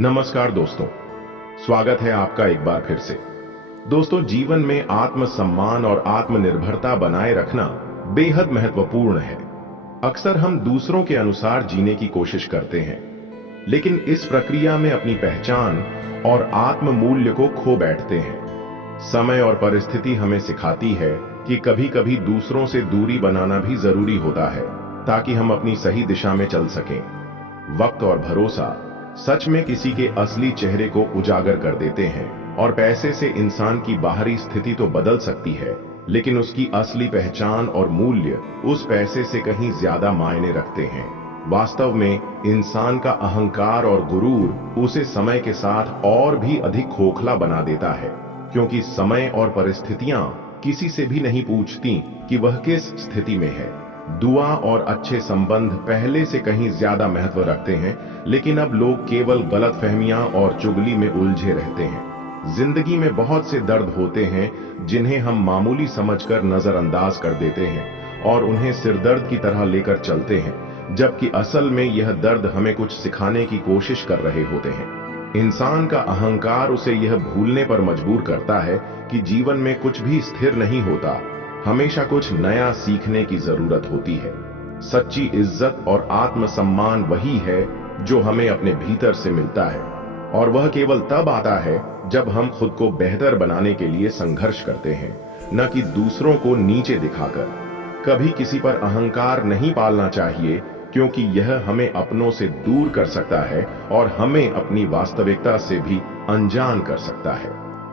नमस्कार दोस्तों, स्वागत है आपका एक बार फिर से। दोस्तों, जीवन में आत्मसम्मान और आत्मनिर्भरता बनाए रखना बेहद महत्वपूर्ण है। अक्सर हम दूसरों के अनुसार जीने की कोशिश करते हैं, लेकिन इस प्रक्रिया में अपनी पहचान और आत्म मूल्य को खो बैठते हैं। समय और परिस्थिति हमें सिखाती है कि कभी-कभी दूसरों से दूरी बनाना भी जरूरी होता है, ताकि हम अपनी सही दिशा में चल सकें। वक्त और भरोसा सच में किसी के असली चेहरे को उजागर कर देते हैं, और पैसे से इंसान की बाहरी स्थिति तो बदल सकती है, लेकिन उसकी असली पहचान और मूल्य उस पैसे से कहीं ज्यादा मायने रखते हैं। वास्तव में इंसान का अहंकार और गुरूर उसे समय के साथ और भी अधिक खोखला बना देता है, क्योंकि समय और परिस्थितियां किसी से भी नहीं पूछती कि वह किस स्थिति में है। दुआ और अच्छे संबंध पहले से कहीं ज्यादा महत्व रखते हैं, लेकिन अब लोग केवल गलतफहमियां और चुगली में उलझे रहते हैं। जिंदगी में बहुत से दर्द होते हैं जिन्हें हम मामूली समझकर नजरअंदाज कर देते हैं और उन्हें सिरदर्द की तरह लेकर चलते हैं, जबकि असल में यह दर्द हमें कुछ सिखाने की कोशिश कर रहे होते हैं। इंसान का अहंकार उसे यह भूलने पर मजबूर करता है कि जीवन में कुछ भी स्थिर नहीं होता, हमेशा कुछ नया सीखने की जरूरत होती है। सच्ची इज्जत और आत्मसम्मान वही है जो हमें अपने भीतर से मिलता है, और वह केवल तब आता है जब हम खुद को बेहतर बनाने के लिए संघर्ष करते हैं, न कि दूसरों को नीचे दिखाकर। कभी किसी पर अहंकार नहीं पालना चाहिए, क्योंकि यह हमें अपनों से दूर कर सकता है और हमें अपनी वास्तविकता से भी अनजान कर सकता है।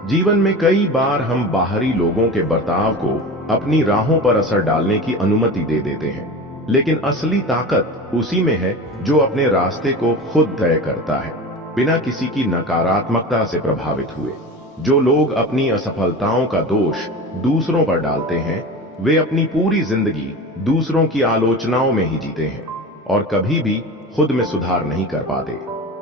जीवन में कई बार हम बाहरी लोगों के बर्ताव को अपनी राहों पर असर डालने की अनुमति दे देते हैं, लेकिन असली ताकत उसी में है जो अपने रास्ते को खुद तय करता है, बिना किसी की नकारात्मकता से प्रभावित हुए। जो लोग अपनी असफलताओं का दोष दूसरों पर डालते हैं, वे अपनी पूरी जिंदगी दूसरों की आलोचनाओं में ही जीते हैं और कभी भी खुद में सुधार नहीं कर पाते।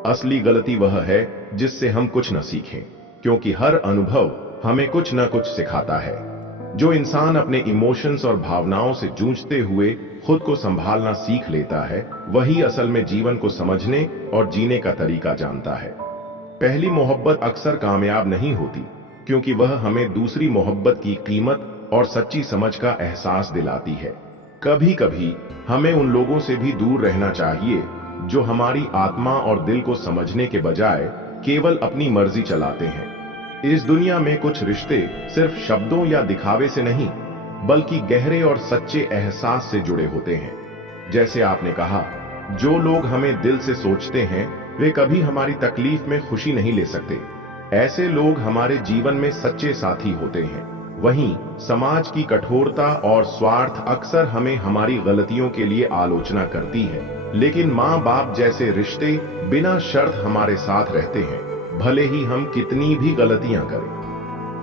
असली गलती वह है जिससे हम कुछ न सीखें, क्योंकि हर अनुभव हमें कुछ न कुछ सिखाता है। जो इंसान अपने इमोशंस और भावनाओं से जूझते हुए खुद को संभालना सीख लेता है, वही असल में जीवन को समझने और जीने का तरीका जानता है। पहली मोहब्बत अक्सर कामयाब नहीं होती, क्योंकि वह हमें दूसरी मोहब्बत की कीमत और सच्ची समझ का एहसास दिलाती है। कभी कभी हमें उन लोगों से भी दूर रहना चाहिए जो हमारी आत्मा और दिल को समझने के बजाय केवल अपनी मर्जी चलाते हैं। इस दुनिया में कुछ रिश्ते सिर्फ शब्दों या दिखावे से नहीं, बल्कि गहरे और सच्चे एहसास से जुड़े होते हैं। जैसे आपने कहा, जो लोग हमें दिल से सोचते हैं वे कभी हमारी तकलीफ में खुशी नहीं ले सकते। ऐसे लोग हमारे जीवन में सच्चे साथी होते हैं। वहीं समाज की कठोरता और स्वार्थ अक्सर हमें हमारी गलतियों के लिए आलोचना करती है, लेकिन माँ बाप जैसे रिश्ते बिना शर्त हमारे साथ रहते हैं, भले ही हम कितनी भी गलतियां करें।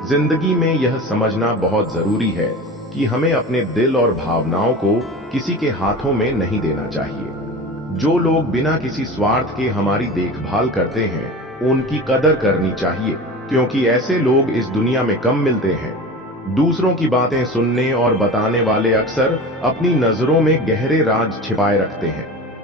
जिंदगी में यह समझना बहुत जरूरी है कि हमें अपने दिल और भावनाओं को किसी के हाथों में नहीं देना चाहिए। जो लोग बिना किसी स्वार्थ के हमारी देखभाल करते हैं, उनकी कदर करनी चाहिए, क्योंकि ऐसे लोग इस दुनिया में कम मिलते हैं। दूसरों की बातें सुनने और बताने वाले अक्सर अपनी नजरों में गहरे राज छिपाए रखते हैं।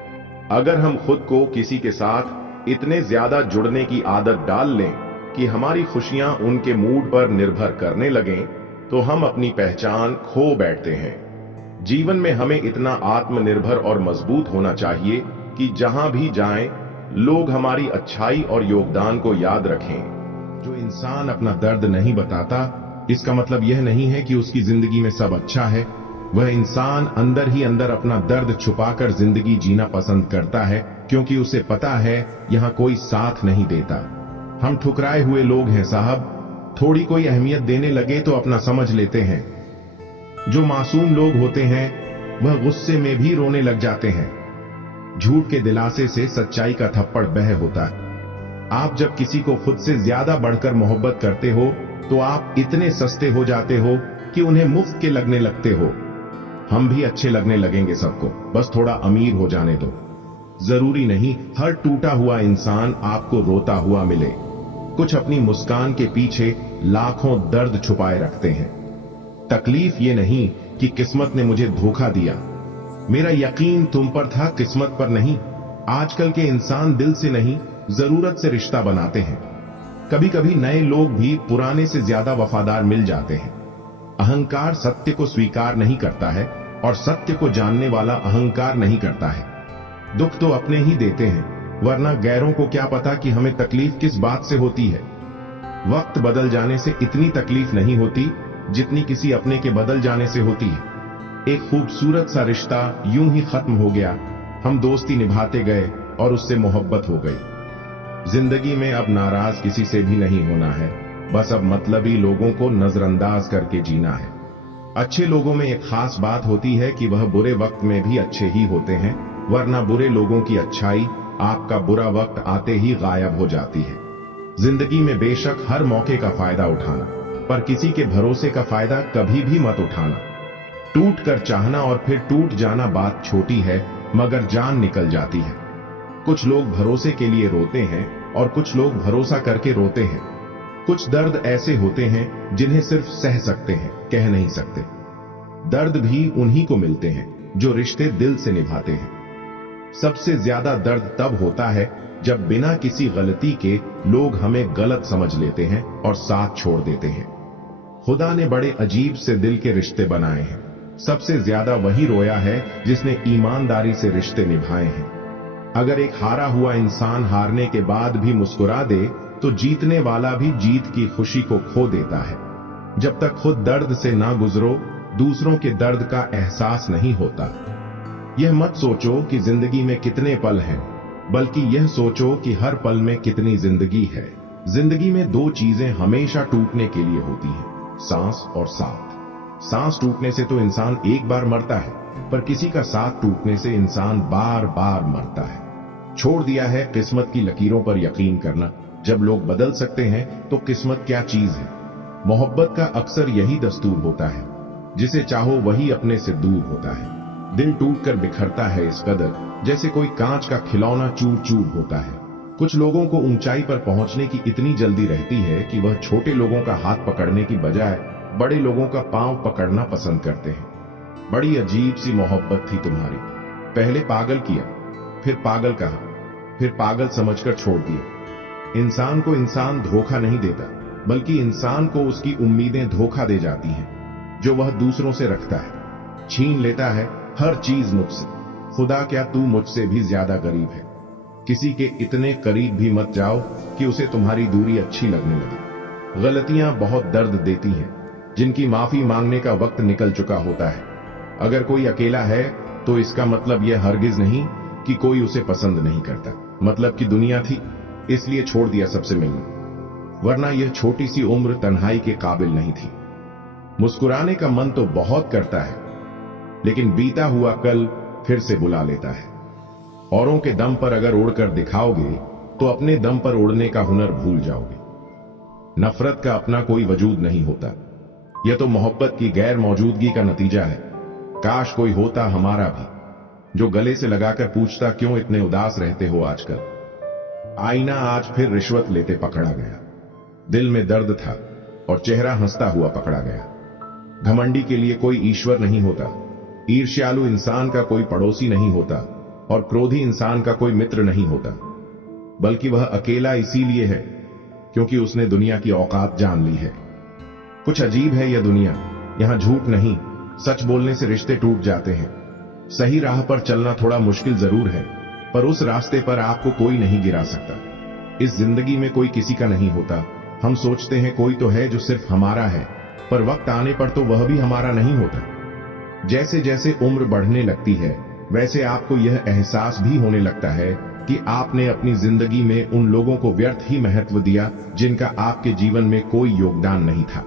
अगर हम खुद को किसी के साथ इतने ज्यादा जुड़ने की आदत डाल लें कि हमारी खुशियां उनके मूड पर निर्भर करने लगें, तो हम अपनी पहचान खो बैठते हैं। जीवन में हमें इतना आत्मनिर्भर और मजबूत होना चाहिए कि जहां भी जाएं, लोग हमारी अच्छाई और योगदान को याद रखें। जो इंसान अपना दर्द नहीं बताता, इसका मतलब यह नहीं है कि उसकी जिंदगी में सब अच्छा है। वह इंसान अंदर ही अंदर अपना दर्द छुपाकर जिंदगी जीना पसंद करता है, क्योंकि उसे पता है यहां कोई साथ नहीं देता। हम ठुकराए हुए लोग हैं साहब, थोड़ी कोई अहमियत देने लगे तो अपना समझ लेते हैं। जो मासूम लोग होते हैं वह गुस्से में भी रोने लग जाते हैं। झूठ के दिलासे से सच्चाई का थप्पड़ बह होता है। आप जब किसी को खुद से ज्यादा बढ़कर मोहब्बत करते हो, तो आप इतने सस्ते हो जाते हो कि उन्हें मुफ्त के लगने लगते हो। हम भी अच्छे लगने लगेंगे सबको, बस थोड़ा अमीर हो जाने दो। जरूरी नहीं हर टूटा हुआ इंसान आपको रोता हुआ मिले। कुछ अपनी मुस्कान के पीछे लाखों दर्द छुपाए रखते हैं। तकलीफ ये नहीं कि किस्मत ने मुझे धोखा दिया, मेरा यकीन तुम पर था, किस्मत पर नहीं। आजकल के इंसान दिल से नहीं जरूरत से रिश्ता बनाते हैं। कभी कभी नए लोग भी पुराने से ज्यादा वफादार मिल जाते हैं। अहंकार सत्य को स्वीकार नहीं करता है और सत्य को जानने वाला अहंकार नहीं करता है। दुख तो अपने ही देते हैं, वरना गैरों को क्या पता कि हमें तकलीफ किस बात से होती है। वक्त बदल जाने से इतनी तकलीफ नहीं होती जितनी किसी अपने के बदल जाने से होती है। एक खूबसूरत सा रिश्ता यूं ही खत्म हो गया। हम दोस्ती निभाते गए और उससे मोहब्बत हो गई। जिंदगी में अब नाराज किसी से भी नहीं होना है, बस अब मतलबी लोगों को नजरअंदाज करके जीना है। अच्छे लोगों में एक खास बात होती है कि वह बुरे वक्त में भी अच्छे ही होते हैं, वरना बुरे लोगों की अच्छाई आपका बुरा वक्त आते ही गायब हो जाती है। जिंदगी में बेशक हर मौके का फायदा उठाना, पर किसी के भरोसे का फायदा कभी भी मत उठाना। टूट कर चाहना और फिर टूट जाना बात छोटी है, मगर जान निकल जाती है। कुछ लोग भरोसे के लिए रोते हैं और कुछ लोग भरोसा करके रोते हैं। कुछ दर्द ऐसे होते हैं जिन्हें सिर्फ सह सकते हैं, कह नहीं सकते। दर्द भी उन्हीं को मिलते हैं जो रिश्ते दिल से निभाते हैं। सबसे ज्यादा दर्द तब होता है जब बिना किसी गलती के लोग हमें गलत समझ लेते हैं और साथ छोड़ देते हैं। खुदा ने बड़े अजीब से दिल के रिश्ते बनाए हैं। सबसे ज्यादा वही रोया है जिसने ईमानदारी से रिश्ते निभाए हैं। अगर एक हारा हुआ इंसान हारने के बाद भी मुस्कुरा दे तो जीतने वाला भी जीत की खुशी को खो देता है। जब तक खुद दर्द से ना गुजरो, दूसरों के दर्द का एहसास नहीं होता। यह मत सोचो कि जिंदगी में कितने पल हैं, बल्कि यह सोचो कि हर पल में कितनी जिंदगी है। जिंदगी में दो चीजें हमेशा टूटने के लिए होती हैं, सांस और साथ। सांस टूटने से तो इंसान एक बार मरता है, पर किसी का साथ टूटने से इंसान बार बार मरता है। छोड़ दिया है किस्मत की लकीरों पर यकीन करना। जब लोग बदल सकते हैं तो किस्मत क्या चीज है। मोहब्बत का अक्सर यही दस्तूर होता है, जिसे चाहो वही अपने से दूर होता है। दिल टूटकर बिखरता है इस कदर जैसे कोई कांच का खिलौना चूर चूर होता है। कुछ लोगों को ऊंचाई पर पहुंचने की इतनी जल्दी रहती है कि वह छोटे लोगों का हाथ पकड़ने की बजाय बड़े लोगों का पांव पकड़ना पसंद करते हैं। बड़ी अजीब सी मोहब्बत थी तुम्हारी। पहले पागल किया, फिर पागल कहा, फिर पागल समझकर छोड़ दिया। इंसान को इंसान धोखा नहीं देता, बल्कि इंसान को उसकी उम्मीदें धोखा दे जाती हैं जो वह दूसरों से रखता है। छीन लेता है हर चीज मुझसे। खुदा क्या तू मुझसे भी ज्यादा गरीब है। किसी के इतने करीब भी मत जाओ कि उसे तुम्हारी दूरी अच्छी लगने लगे। गलतियां बहुत दर्द देती हैं, जिनकी माफी मांगने का वक्त निकल चुका होता है। अगर कोई अकेला है तो इसका मतलब यह हरगिज नहीं कि कोई उसे पसंद नहीं करता, मतलब कि दुनिया थी इसलिए छोड़ दिया सबसे मिलना, वरना यह छोटी सी उम्र तन्हाई के काबिल नहीं थी। मुस्कुराने का मन तो बहुत करता है, लेकिन बीता हुआ कल फिर से बुला लेता है। औरों के दम पर अगर उड़कर दिखाओगे तो अपने दम पर उड़ने का हुनर भूल जाओगे। नफरत का अपना कोई वजूद नहीं होता, यह तो मोहब्बत की गैर मौजूदगी का नतीजा है। काश कोई होता हमारा भी, जो गले से लगाकर पूछता क्यों इतने उदास रहते हो आजकल। आईना आज फिर रिश्वत लेते पकड़ा गया। दिल में दर्द था और चेहरा हंसता हुआ पकड़ा गया। घमंडी के लिए कोई ईश्वर नहीं होता, ईर्ष्यालु इंसान का कोई पड़ोसी नहीं होता और क्रोधी इंसान का कोई मित्र नहीं होता, बल्कि वह अकेला इसीलिए है क्योंकि उसने दुनिया की औकात जान ली है। कुछ अजीब है यह दुनिया, यहां झूठ नहीं, सच बोलने से रिश्ते टूट जाते हैं। सही राह पर चलना थोड़ा मुश्किल जरूर है, पर उस रास्ते पर आपको कोई नहीं गिरा सकता। इस जिंदगी में कोई किसी का नहीं होता। हम सोचते हैं कोई तो है जो सिर्फ हमारा है, पर वक्त आने पर तो वह भी हमारा नहीं होता। जैसे जैसे उम्र बढ़ने लगती है, वैसे आपको यह एहसास भी होने लगता है कि आपने अपनी जिंदगी में उन लोगों को व्यर्थ ही महत्व दिया जिनका आपके जीवन में कोई योगदान नहीं था।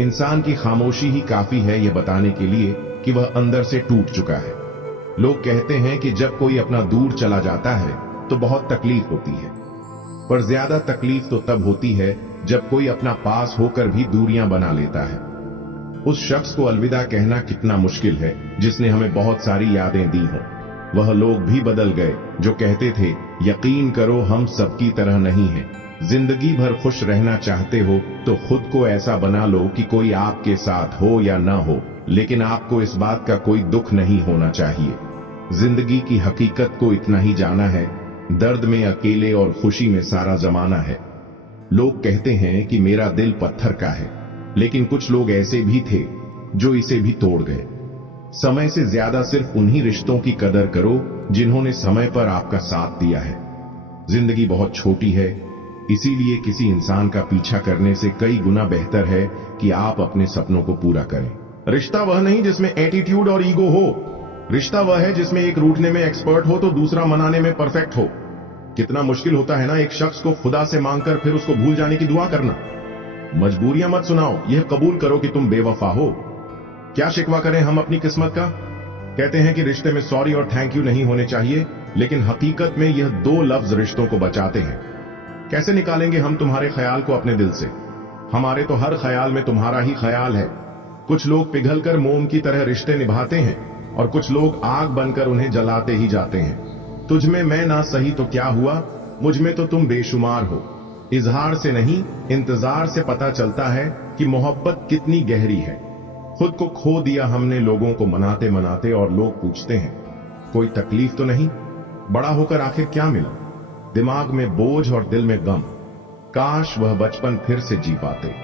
इंसान की खामोशी ही काफी है यह बताने के लिए कि वह अंदर से टूट चुका है। लोग कहते हैं कि जब कोई अपना दूर चला जाता है तो बहुत तकलीफ होती है, पर ज्यादा तकलीफ तो तब होती है जब कोई अपना पास होकर भी दूरियां बना लेता है। उस शख्स को अलविदा कहना कितना मुश्किल है जिसने हमें बहुत सारी यादें दी हों। वह लोग भी बदल गए जो कहते थे यकीन करो हम सबकी तरह नहीं हैं। जिंदगी भर खुश रहना चाहते हो तो खुद को ऐसा बना लो कि कोई आपके साथ हो या ना हो, लेकिन आपको इस बात का कोई दुख नहीं होना चाहिए। जिंदगी की हकीकत को इतना ही जाना है दर्द में अकेले और खुशी में सारा जमाना है। लोग कहते हैं कि मेरा दिल पत्थर का है, लेकिन कुछ लोग ऐसे भी थे जो इसे भी तोड़ गए। समय से ज्यादा सिर्फ उन्हीं रिश्तों की कदर करो जिन्होंने समय पर आपका साथ दिया है। जिंदगी बहुत छोटी है, इसीलिए किसी इंसान का पीछा करने से कई गुना बेहतर है कि आप अपने सपनों को पूरा करें। रिश्ता वह नहीं जिसमें एटीट्यूड और ईगो हो, रिश्ता वह है जिसमें एक रूठने में एक्सपर्ट हो तो दूसरा मनाने में परफेक्ट हो। कितना मुश्किल होता है ना एक शख्स को खुदा से मांगकर फिर उसको भूल जाने की दुआ करना। मजबूरियां मत सुनाओ, यह कबूल करो कि तुम बेवफा हो। क्या शिकवा करें हम अपनी किस्मत का। कहते हैं कि रिश्ते में सॉरी और थैंक यू नहीं होने चाहिए, लेकिन हकीकत में यह दो लफ्ज रिश्तों को बचाते हैं। कैसे निकालेंगे हम तुम्हारे ख्याल को अपने दिल से? हमारे तो हर ख्याल में तुम्हारा ही ख्याल है। कुछ लोग पिघलकर मोम की तरह रिश्ते निभाते हैं और कुछ लोग आग बनकर उन्हें जलाते ही जाते हैं। तुझ में मैं ना सही तो क्या हुआ, मुझ में तो तुम बेशुमार हो। इजहार से नहीं इंतजार से पता चलता है कि मोहब्बत कितनी गहरी है। खुद को खो दिया हमने लोगों को मनाते मनाते, और लोग पूछते हैं कोई तकलीफ तो नहीं? बड़ा होकर आखिर क्या मिला? दिमाग में बोझ और दिल में गम। काश वह बचपन फिर से जी पाते।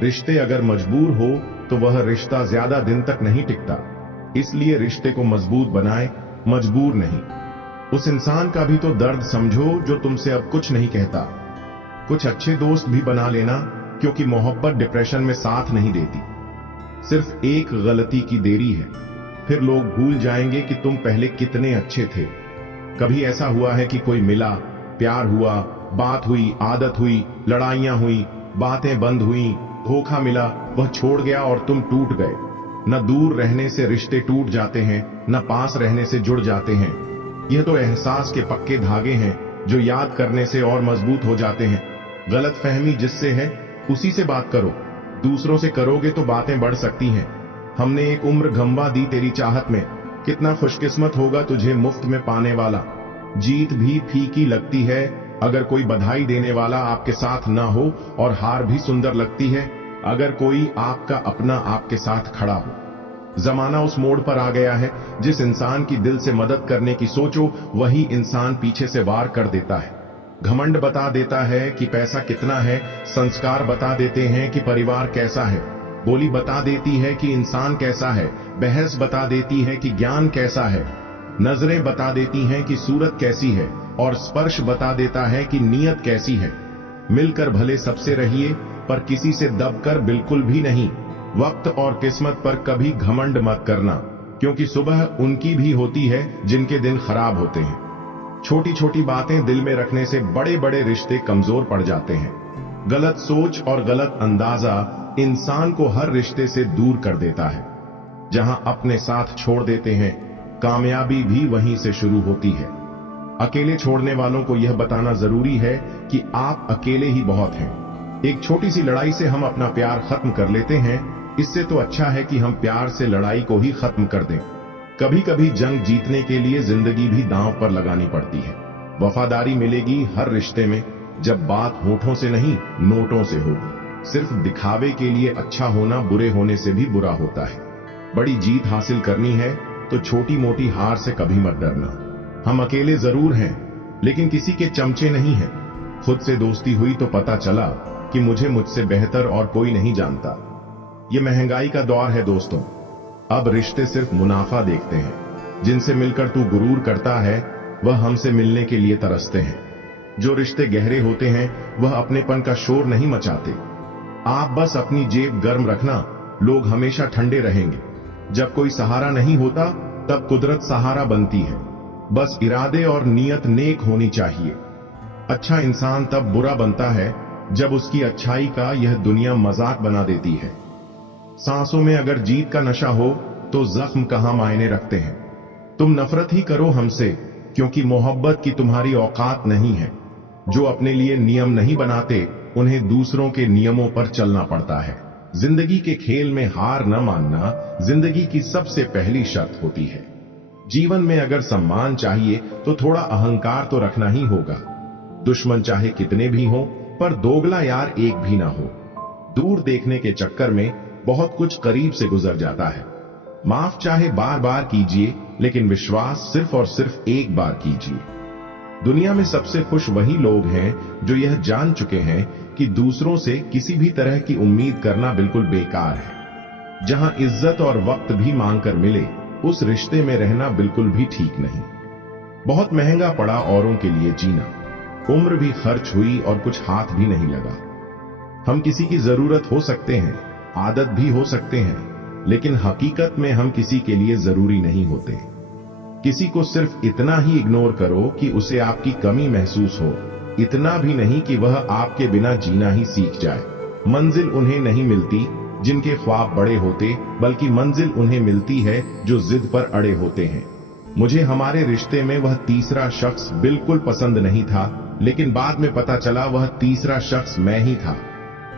रिश्ते अगर मजबूर हो तो वह रिश्ता ज्यादा दिन तक नहीं टिकता, इसलिए रिश्ते को मजबूत बनाए, मजबूर नहीं। उस इंसान का भी तो दर्द समझो जो तुमसे अब कुछ नहीं कहता। कुछ अच्छे दोस्त भी बना लेना, क्योंकि मोहब्बत डिप्रेशन में साथ नहीं देती। सिर्फ एक गलती की देरी है, फिर लोग भूल जाएंगे कि तुम पहले कितने अच्छे थे। कभी ऐसा हुआ है कि कोई मिला, प्यार हुआ, बात हुई, आदत हुई, लड़ाइयां हुई, बातें बंद हुई, धोखा मिला, वह छोड़ गया और तुम टूट गए। न दूर रहने से रिश्ते टूट जाते हैं, न पास रहने से जुड़ जाते हैं। यह तो एहसास के पक्के धागे हैं जो याद करने से और मजबूत हो जाते हैं। गलतफहमी जिससे है उसी से बात करो, दूसरों से करोगे तो बातें बढ़ सकती हैं। हमने एक उम्र गंवा दी तेरी चाहत में, कितना खुशकिस्मत होगा तुझे मुफ्त में पाने वाला। जीत भी फीकी लगती है अगर कोई बधाई देने वाला आपके साथ ना हो, और हार भी सुंदर लगती है अगर कोई आपका अपना आपके साथ खड़ा हो। जमाना उस मोड़ पर आ गया है, जिस इंसान की दिल से मदद करने की सोचो वही इंसान पीछे से वार कर देता है। घमंड बता देता है कि पैसा कितना है, संस्कार बता देते हैं कि परिवार कैसा है, बोली बता देती है कि इंसान कैसा है, बहस बता देती है कि ज्ञान कैसा है, नजरें बता देती हैं कि सूरत कैसी है, और स्पर्श बता देता है कि नीयत कैसी है। मिलकर भले सबसे रहिए, पर किसी से दबकर बिल्कुल भी नहीं। वक्त और किस्मत पर कभी घमंड मत करना, क्योंकि सुबह उनकी भी होती है जिनके दिन खराब होते हैं। छोटी छोटी बातें दिल में रखने से बड़े बड़े रिश्ते कमजोर पड़ जाते हैं। गलत सोच और गलत अंदाजा इंसान को हर रिश्ते से दूर कर देता है। जहां अपने साथ छोड़ देते हैं, कामयाबी भी वहीं से शुरू होती है। अकेले छोड़ने वालों को यह बताना जरूरी है कि आप अकेले ही बहुत हैं। एक छोटी सी लड़ाई से हम अपना प्यार खत्म कर लेते हैं, इससे तो अच्छा है कि हम प्यार से लड़ाई को ही खत्म कर दें। कभी कभी जंग जीतने के लिए जिंदगी भी दांव पर लगानी पड़ती है। वफादारी मिलेगी हर रिश्ते में, जब बात होठों से नहीं नोटों से होगी। सिर्फ दिखावे के लिए अच्छा होना बुरे होने से भी बुरा होता है। बड़ी जीत हासिल करनी है तो छोटी मोटी हार से कभी मत डरना। हम अकेले जरूर हैं, लेकिन किसी के चमचे नहीं हैं। खुद से दोस्ती हुई तो पता चला कि मुझे मुझसे बेहतर और कोई नहीं जानता। ये महंगाई का दौर है दोस्तों, अब रिश्ते सिर्फ मुनाफा देखते हैं। जिनसे मिलकर तू गुरूर करता है वह हमसे मिलने के लिए तरसते हैं। जो रिश्ते गहरे होते हैं वह अपनेपन का शोर नहीं मचाते। आप बस अपनी जेब गर्म रखना, लोग हमेशा ठंडे रहेंगे। जब कोई सहारा नहीं होता तब कुदरत सहारा बनती है। बस इरादे और नीयत नेक होनी चाहिए। अच्छा इंसान तब बुरा बनता है जब उसकी अच्छाई का यह दुनिया मजाक बना देती है। सांसों में अगर जीत का नशा हो तो जख्म कहां मायने रखते हैं। तुम नफरत ही करो हमसे, क्योंकि मोहब्बत की तुम्हारी औकात नहीं है। जो अपने लिए नियम नहीं बनाते उन्हें दूसरों के नियमों पर चलना पड़ता है। जिंदगी के खेल में हार न मानना जिंदगी की सबसे पहली शर्त होती है। जीवन में अगर सम्मान चाहिए तो थोड़ा अहंकार तो रखना ही होगा। दुश्मन चाहे कितने भी हों, पर दोगला यार एक भी ना हो। दूर देखने के चक्कर में बहुत कुछ करीब से गुजर जाता है। माफ चाहे बार बार कीजिए, लेकिन विश्वास सिर्फ और सिर्फ एक बार कीजिए। दुनिया में सबसे खुश वही लोग हैं जो यह जान चुके हैं कि दूसरों से किसी भी तरह की उम्मीद करना बिल्कुल बेकार है। जहां इज्जत और वक्त भी मांगकर मिले, उस रिश्ते में रहना बिल्कुल भी ठीक नहीं। बहुत महंगा पड़ा औरों के लिए जीना। उम्र भी खर्च हुई और कुछ हाथ भी नहीं लगा। हम किसी की जरूरत हो सकते हैं, आदत भी हो सकते हैं, लेकिन हकीकत में हम किसी के लिए जरूरी नहीं होते। किसी को सिर्फ इतना ही इग्नोर करो कि उसे आपकी कमी महसूस हो, इतना भी नहीं कि वह आपके बिना जीना ही सीख जाए। मंजिल उन्हें नहीं मिलती जिनके ख्वाब बड़े होते, बल्कि मंजिल उन्हें मिलती है जो जिद पर अड़े होते हैं। मुझे हमारे रिश्ते में वह तीसरा शख्स बिल्कुल पसंद नहीं था, लेकिन बाद में पता चला वह तीसरा शख्स मैं ही था।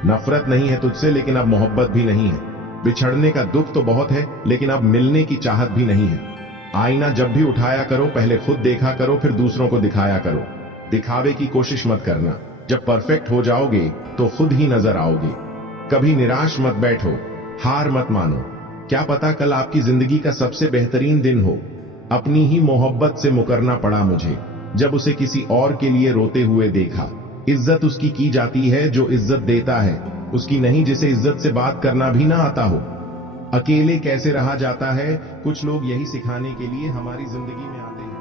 नफरत नहीं है तुझसे, लेकिन अब मोहब्बत भी नहीं है। बिछड़ने का दुख तो बहुत है, लेकिन अब मिलने की चाहत भी नहीं है। आईना जब भी उठाया करो, पहले खुद देखा करो, फिर दूसरों को दिखाया करो। दिखावे की कोशिश मत करना। जब परफेक्ट हो जाओगे तो खुद ही नजर आओगे। कभी निराश मत बैठो, हार मत मानो। क्या पता कल आपकी जिंदगी का सबसे बेहतरीन दिन हो। अपनी ही मोहब्बत से मुकरना पड़ा मुझे, जब उसे किसी और के लिए रोते हुए देखा। इज्जत उसकी की जाती है जो इज्जत देता है, उसकी नहीं जिसे इज्जत से बात करना भी ना आता हो। अकेले कैसे रहा जाता है, कुछ लोग यही सिखाने के लिए हमारी जिंदगी में आते हैं।